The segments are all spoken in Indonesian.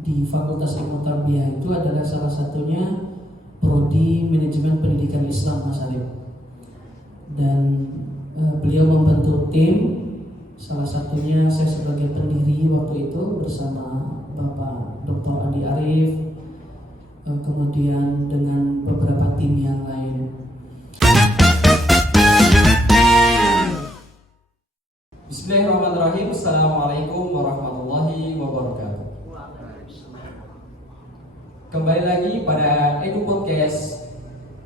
di Fakultas Ilmu Tarbiyah itu adalah salah satunya Prodi Manajemen Pendidikan Islam, Mas Arif. Dan beliau membentuk tim, salah satunya saya sebagai pendiri waktu itu bersama Bapak Dr. Andi Arif, kemudian dengan beberapa tim yang lain. Bismillahirrahmanirrahim. Assalamualaikum warahmatullahi wabarakatuh. Kembali lagi pada Edu Podcast,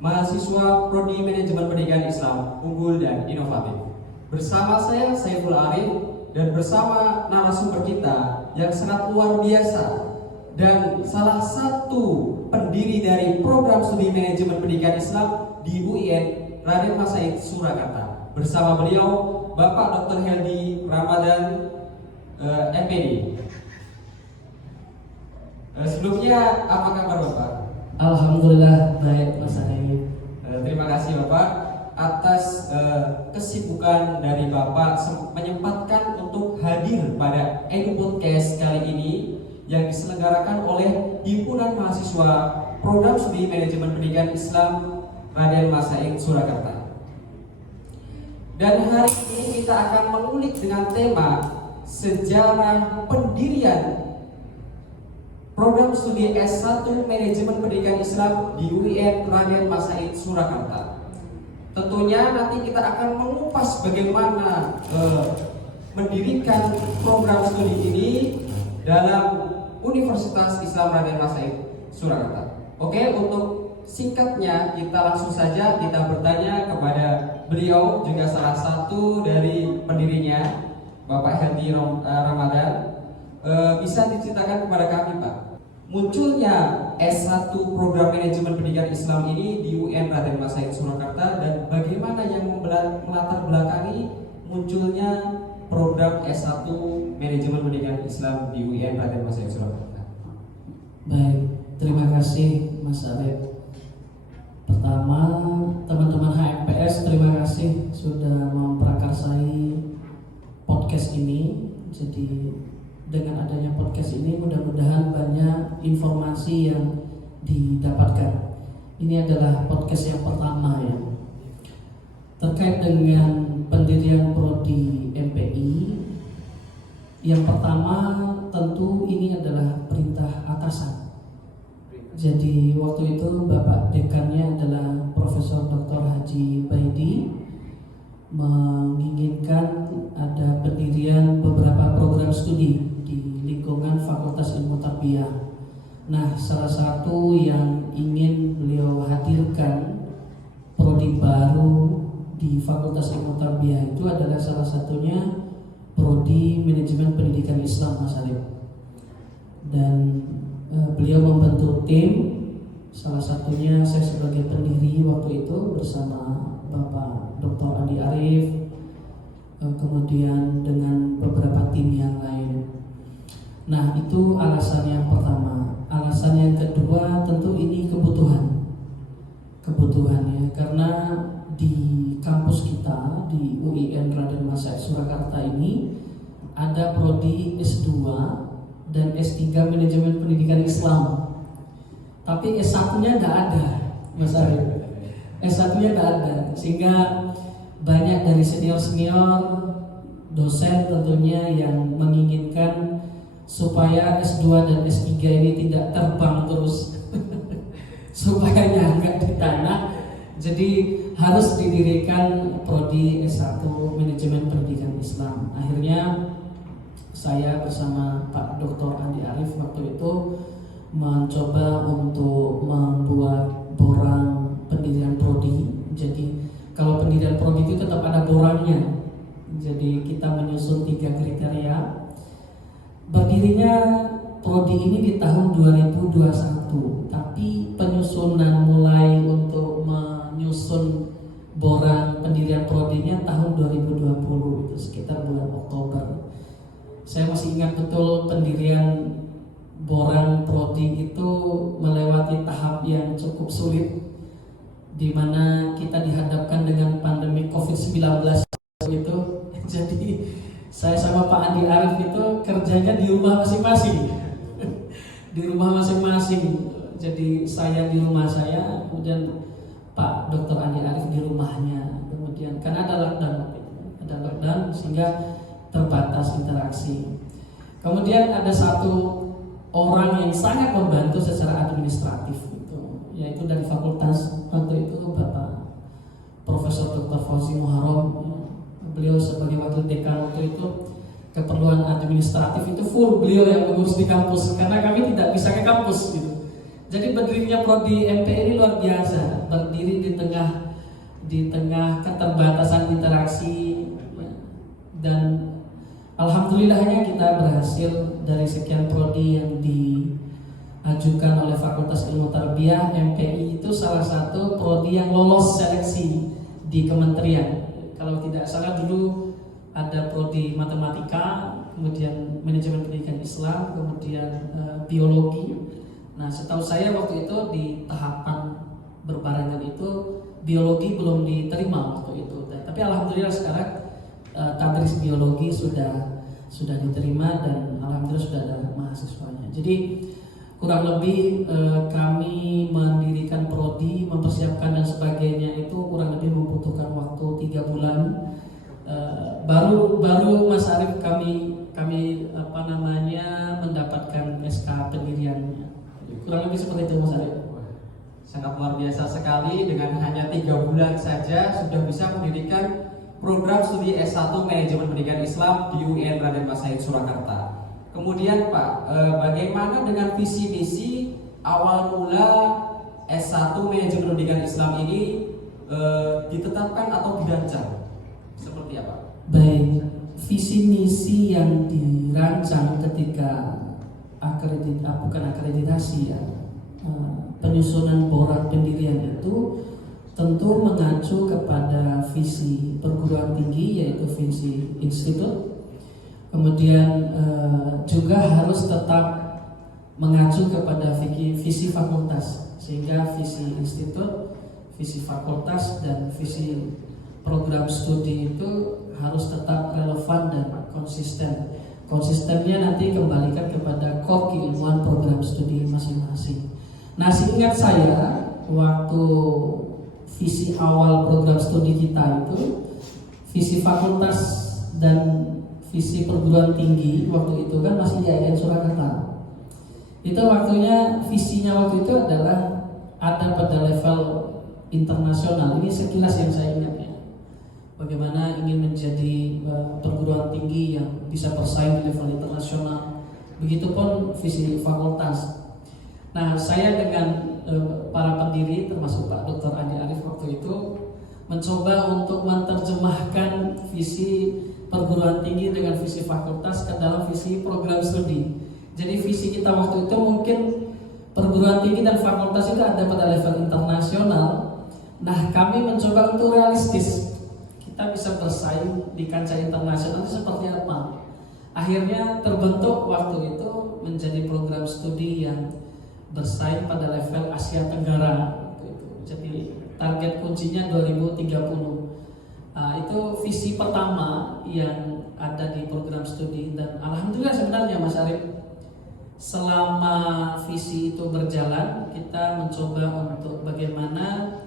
mahasiswa Prodi Manajemen Pendidikan Islam Unggul dan Inovatif. Bersama saya Saiful Arif dan bersama narasumber kita yang sangat luar biasa dan salah satu pendiri dari program studi manajemen pendidikan Islam di UIN, Raden Mas Said Surakarta. Bersama beliau Bapak Dr. Heldi Ramadan, MPD. Sebelumnya apa kabar Bapak? Alhamdulillah baik, Mas Arif. Terima kasih Bapak atas kesibukan dari Bapak menyempatkan untuk hadir pada Edu Podcast kali ini yang diselenggarakan oleh Himpunan Mahasiswa Program Studi Manajemen Pendidikan Islam Raden Mas Said Surakarta. Dan hari ini kita akan mengulik dengan tema sejarah pendirian program studi S1 Manajemen Pendidikan Islam di UIN Raden Mas Said Surakarta. Tentunya nanti kita akan mengupas bagaimana mendirikan program studi ini dalam Universitas Islam Raden Mas Said Surakarta. Oke, untuk singkatnya kita langsung saja kita bertanya kepada beliau, juga salah satu dari pendirinya, Bapak Heldi Ramadan. Bisa diceritakan kepada kami Pak, munculnya S1 Program Manajemen Pendidikan Islam ini di UIN Raden Mas Said Surakarta, dan bagaimana yang melatar belakangi munculnya program S1 Manajemen Pendidikan Islam di UIN Raden Mas Said Surakarta. Baik, terima kasih Mas Arif. Pertama, teman-teman HMPS, terima kasih sudah memprakarsai podcast ini. Jadi dengan adanya podcast ini mudah-mudahan banyak informasi yang didapatkan. Ini adalah podcast yang pertama ya, terkait dengan pendirian Prodi MPI. Yang pertama tentu ini adalah perintah atasan. Jadi waktu itu Bapak dekannya adalah Profesor Dr. Haji Baidi menginginkan ada pendirian beberapa program studi di lingkungan Fakultas Ilmu Tarbiyah. Nah, salah satu yang ingin beliau hadirkan prodi baru di Fakultas Ilmu Tarbiyah itu adalah salah satunya Prodi Manajemen Pendidikan Islam, Mas Arif. Dan beliau membentuk tim, salah satunya saya sebagai pendiri waktu itu bersama Bapak Dr. Andi Arif, kemudian dengan beberapa tim yang lain. Nah, itu alasan yang pertama. Alasan yang kedua tentu ini kebutuhannya, karena di kampus kita di UIN Raden Mas Said Surakarta ini ada prodi S2 dan S3 Manajemen Pendidikan Islam, tapi S1-nya tidak ada, Mas Arif. S1-nya tidak ada, sehingga banyak dari senior-senior dosen tentunya yang menginginkan supaya S2 dan S3 ini tidak terbang terus supaya nyangga di tanah. Jadi harus didirikan prodi S1 Manajemen Pendidikan Islam. Akhirnya saya bersama Pak Dr. Andi Arif waktu itu mencoba untuk membuat borang pendirian prodi. Jadi kalau pendirian prodi itu tetap ada borangnya. Jadi kita menyusun 3 kriteria. Berdirinya prodi ini di tahun 2021, tapi penyusunan mulai untuk menyusun borang pendirian prodinya tahun 2020, itu sekitar bulan Oktober. Saya masih ingat betul pendirian borang prodi itu melewati tahap yang cukup sulit, di mana kita dihadapkan dengan pandemi COVID-19 itu. Jadi saya sama Pak Andi Arif itu kerjanya di rumah masing-masing. di rumah masing-masing. Jadi saya di rumah saya, kemudian Pak Dr. Andi Arief di rumahnya. Kemudian karena ada lockdown sehingga terbatas interaksi. Kemudian ada satu orang yang sangat membantu secara administratif gitu, yaitu dari fakultas waktu itu Bapak Profesor Dr. Fauzi Muharram. Beliau sebagai wakil dekan waktu itu, keperluan administratif itu full beliau yang mengurus di kampus karena kami tidak bisa ke kampus gitu. Jadi berdirinya prodi MP ini luar biasa, berdiri di tengah keterbatasan interaksi, dan alhamdulillahnya kita berhasil dari sekian prodi yang diajukan oleh Fakultas Ilmu Tarbiyah. MPI itu salah satu prodi yang lolos seleksi di kementerian. Kalau tidak salah dulu ada prodi matematika, kemudian manajemen pendidikan Islam, kemudian biologi. Nah, setahu saya waktu itu di tahapan berbarengan itu biologi belum diterima waktu itu. Tapi alhamdulillah sekarang tadris biologi sudah diterima dan alhamdulillah sudah ada mahasiswanya. Jadi kurang lebih kami mendirikan prodi, mempersiapkan dan sebagainya itu kurang lebih membutuhkan waktu 3 bulan. Baru Mas Arief kami mendapatkan SK pendiriannya. Kurang lebih seperti itu Mas Arief. Sangat luar biasa sekali, dengan hanya 3 bulan saja sudah bisa mendirikan program studi S1 Manajemen Pendidikan Islam di UIN Raden Mas Said Surakarta. Kemudian Pak, bagaimana dengan visi misi awal mula S1 Manajemen Pendidikan Islam ini ditetapkan atau dirancang? Seperti apa? Baik, visi misi yang dirancang ketika akreditasi ya, penyusunan borang pendirian itu tentu mengacu kepada visi perguruan tinggi, yaitu visi institut. Kemudian juga harus tetap mengacu kepada visi fakultas, sehingga visi institut, visi fakultas dan visi program studi itu harus tetap relevan dan konsisten. Konsistennya nanti kembalikan kepada core keilmuan program studi masing-masing. Nah, seingat saya waktu visi awal program studi kita itu, visi fakultas dan visi perguruan tinggi waktu itu kan masih IAIN Surakarta. Itu waktunya, visinya waktu itu adalah ada pada level internasional. Ini sekilas yang saya ingat ya. Bagaimana ingin menjadi perguruan tinggi yang bisa bersaing di level internasional. Begitupun visi fakultas. Nah, saya dengan para pendiri termasuk Pak Dr. Andi Arief waktu itu mencoba untuk menerjemahkan visi perguruan tinggi dengan visi fakultas ke dalam visi program studi. Jadi visi kita waktu itu mungkin perguruan tinggi dan fakultas itu ada pada level internasional. Nah, kami mencoba untuk realistis. Kita bisa bersaing di kancah internasional itu seperti apa? Akhirnya terbentuk waktu itu menjadi program studi yang bersaing pada level Asia Tenggara. Jadi target kuncinya 2030. Itu visi pertama yang ada di program studi, dan alhamdulillah sebenarnya Mas Arief, selama visi itu berjalan kita mencoba untuk bagaimana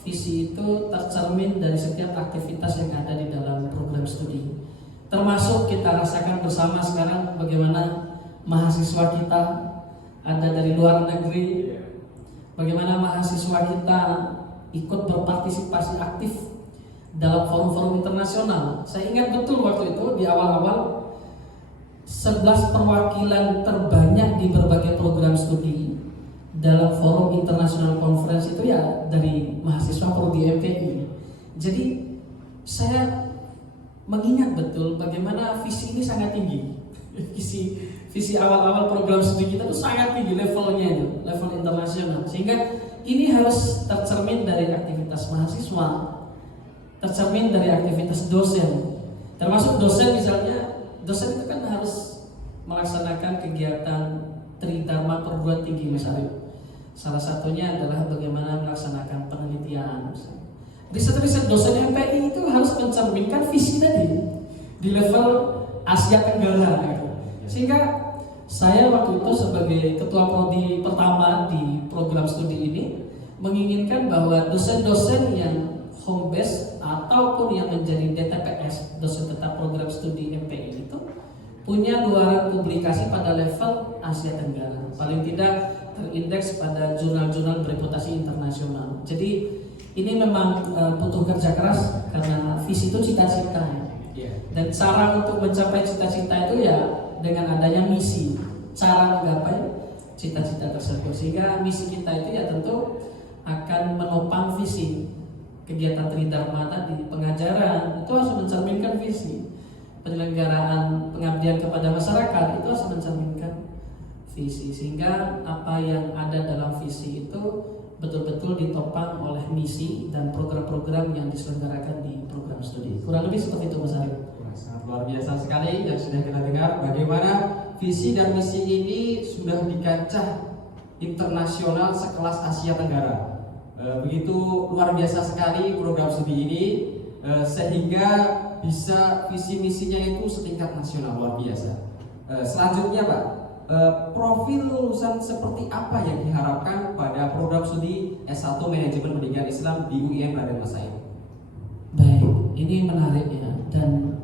visi itu tercermin dari setiap aktivitas yang ada di dalam program studi. Termasuk kita rasakan bersama sekarang bagaimana mahasiswa kita ada dari luar negeri, bagaimana mahasiswa kita ikut berpartisipasi aktif dalam forum-forum internasional. Saya ingat betul waktu itu di awal-awal 11 perwakilan terbanyak di berbagai program studi dalam forum internasional conference itu ya dari mahasiswa prodi MPI. Jadi saya mengingat betul bagaimana visi ini sangat tinggi. Visi awal-awal program studi kita itu sangat tinggi levelnya itu, level internasional. Sehingga ini harus tercermin dari aktivitas mahasiswa, tercermin dari aktivitas dosen. Termasuk dosen misalnya, dosen itu kan harus melaksanakan kegiatan Tridharma perguruan tinggi misalnya. Salah satunya adalah bagaimana melaksanakan penelitian. Riset-riset dosen MPI itu harus mencerminkan visi tadi di level Asia Tenggara. Sehingga Saya waktu itu sebagai ketua prodi pertama di program studi ini menginginkan bahwa dosen-dosen yang home base ataupun yang menjadi DTPS, dosen tetap program studi MPI itu punya luaran publikasi pada level Asia Tenggara, paling tidak terindeks pada jurnal-jurnal bereputasi internasional. Jadi ini memang butuh kerja keras karena visi itu cita-cita ya. Dan cara untuk mencapai cita-cita itu ya dengan adanya misi, cara menggapai cita-cita tersebut. Sehingga misi kita itu ya tentu akan menopang visi. Kegiatan tridharma tadi, pengajaran itu harus mencerminkan visi. Penyelenggaraan pengabdian kepada masyarakat itu harus mencerminkan visi. Sehingga apa yang ada dalam visi itu betul-betul ditopang oleh misi dan program-program yang diselenggarakan di program studi. Kurang lebih seperti itu, Mas Arif. Sangat luar biasa sekali yang sudah kita dengar bagaimana visi dan misi ini sudah di kancah internasional sekelas Asia Tenggara. Begitu luar biasa sekali program studi ini sehingga bisa visi misinya itu setingkat nasional, luar biasa. Selanjutnya Pak, profil lulusan seperti apa yang diharapkan pada program studi S1 Manajemen Pendidikan Islam di UIN Raden Mas Said? Baik, ini menarik ya, dan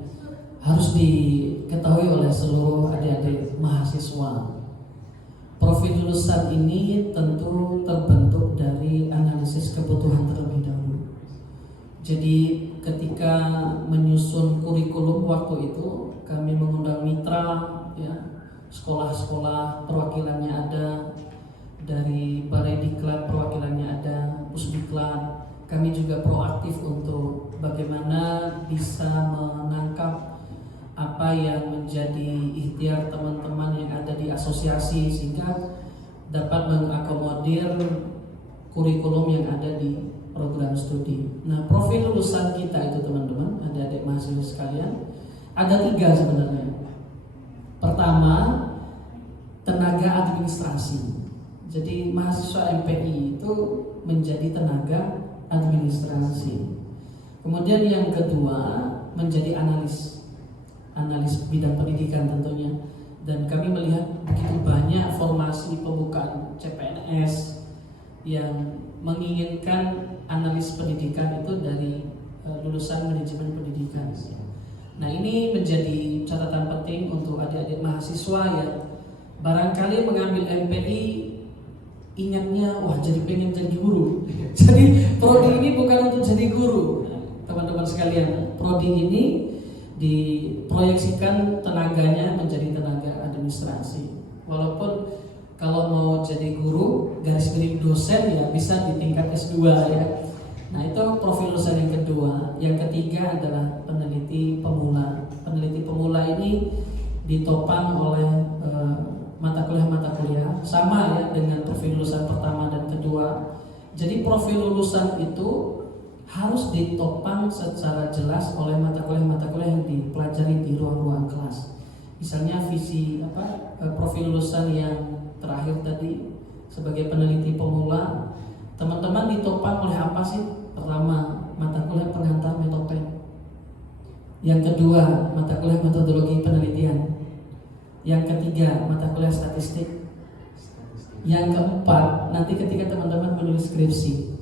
harus diketahui oleh seluruh adik-adik mahasiswa. Profil lulusan ini tentu terbentuk dari analisis kebutuhan terlebih dahulu. Jadi ketika menyusun kurikulum waktu itu kami mengundang mitra ya, sekolah-sekolah perwakilannya ada, dari Balai Diklat perwakilannya ada, Pusdiklat. Kami juga proaktif untuk bagaimana bisa menangkap apa yang menjadi ikhtiar teman-teman yang ada di asosiasi sehingga dapat mengakomodir kurikulum yang ada di program studi. Nah, profil lulusan kita itu teman-teman, adik-adik mahasiswa sekalian, ada 3 sebenarnya. Pertama, tenaga administrasi. Jadi mahasiswa MPI itu menjadi tenaga administrasi. Kemudian yang kedua menjadi analis bidang pendidikan tentunya. Dan kami melihat begitu banyak formasi pembukaan CPNS yang menginginkan analis pendidikan itu dari lulusan manajemen pendidikan. Nah, ini menjadi catatan penting untuk adik-adik mahasiswa yang barangkali mengambil MPI ingatnya, wah jadi pengen jadi guru. Jadi prodi ini bukan untuk jadi guru, teman-teman sekalian. Prodi ini diproyeksikan tenaganya menjadi tenaga administrasi. Walaupun kalau mau jadi guru, garis miring dosen ya bisa di tingkat S2 ya. Nah, itu profil lulusan yang kedua. Yang ketiga adalah peneliti pemula. Peneliti pemula ini ditopang oleh mata kuliah sama ya dengan profil lulusan pertama dan kedua. Jadi profil lulusan itu harus ditopang secara jelas oleh mata kuliah yang dipelajari di ruang-ruang kelas. Misalnya visi profil lulusan yang terakhir tadi sebagai peneliti pemula, teman-teman ditopang oleh apa sih? Pertama, mata kuliah pengantar metode. Yang kedua, mata kuliah metodologi penelitian. Yang ketiga, mata kuliah statistik. Yang keempat, nanti ketika teman-teman menulis skripsi.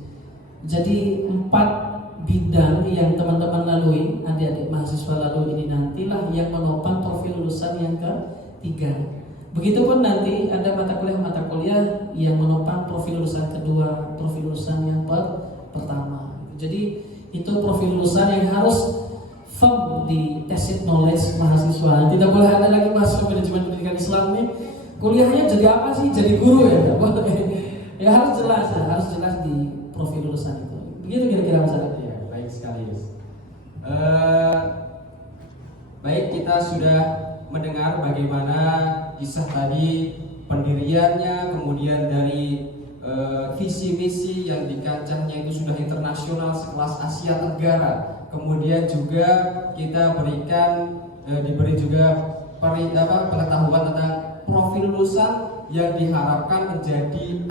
Jadi 4 bidang yang teman-teman lalui, adik-adik mahasiswa lalui ini nantilah yang menopang profil lulusan yang ketiga. Begitupun nanti ada mata kuliah yang menopang profil lulusan kedua, profil lulusan yang pertama. Jadi itu profil lulusan yang harus firm di tacit knowledge mahasiswa. Tidak boleh ada lagi mahasiswa manajemen pendidikan Islam nih kuliahnya jadi apa sih? Jadi guru ya? Ya harus jelas di profil lulusan itu. Begitu kira-kira Mas Arif. Ya, baik sekali. Baik, kita sudah mendengar bagaimana kisah tadi pendiriannya, kemudian dari visi misi yang di kancahnya itu sudah internasional sekelas Asia Tenggara. Kemudian juga kita diberi juga pengetahuan tentang profil lulusan yang diharapkan menjadi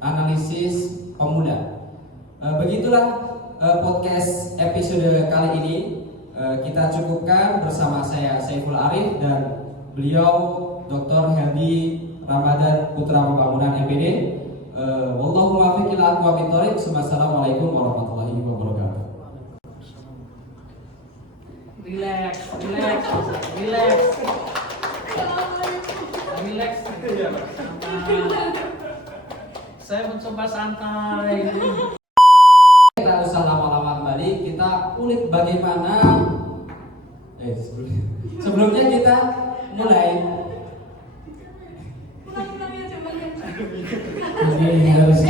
analisis pemula. Begitulah podcast episode kali ini. Kita cukupkan bersama saya Saiful Arif dan beliau Dr. Heldi Ramadan Putra Pembangunan MPD. Wallahu muwaffiq ila aqwamit thoriq. Wassalamualaikum warahmatullahi wabarakatuh. Relax. Saya mencoba santai. Kita usah lama-lama kembali, kita ulik bagaimana sebelumnya kita mulai. Ini harus